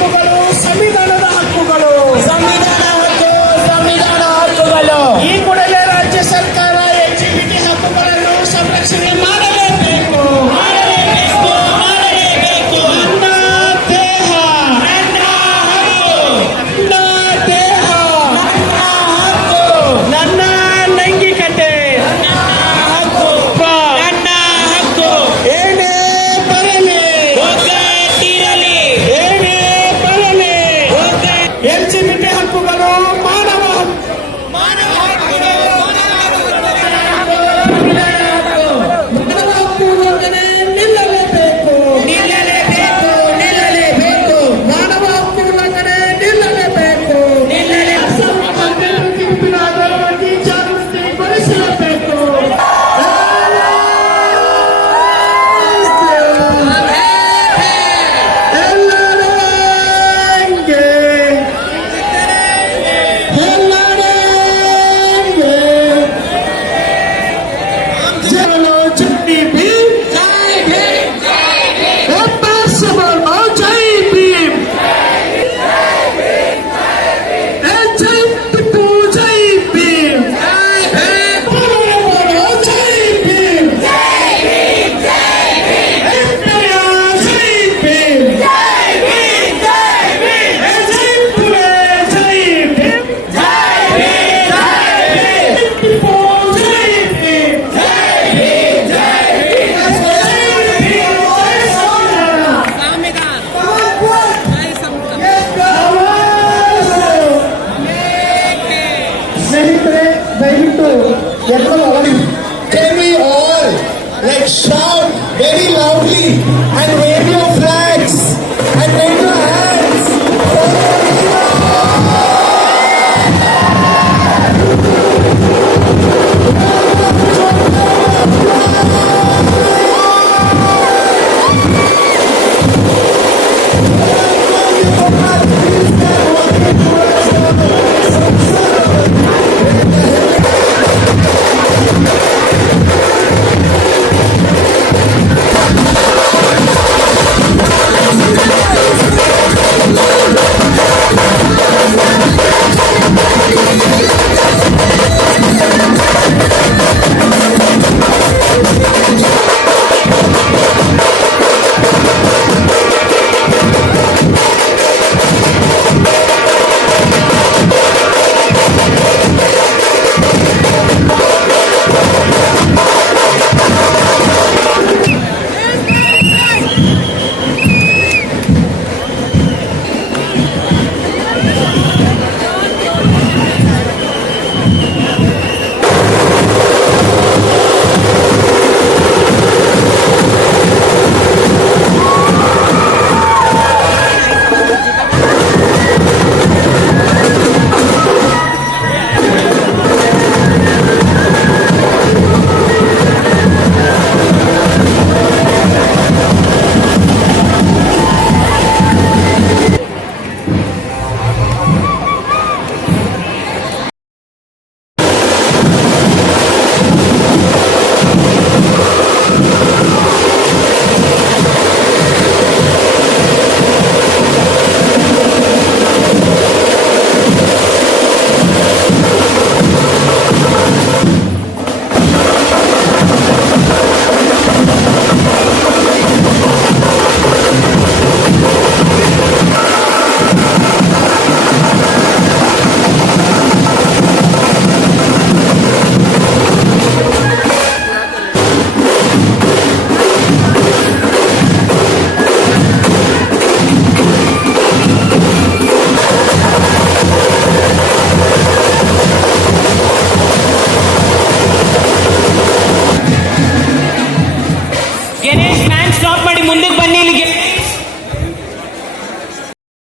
Apocalipsis, everyone audience, all like shout very loudly and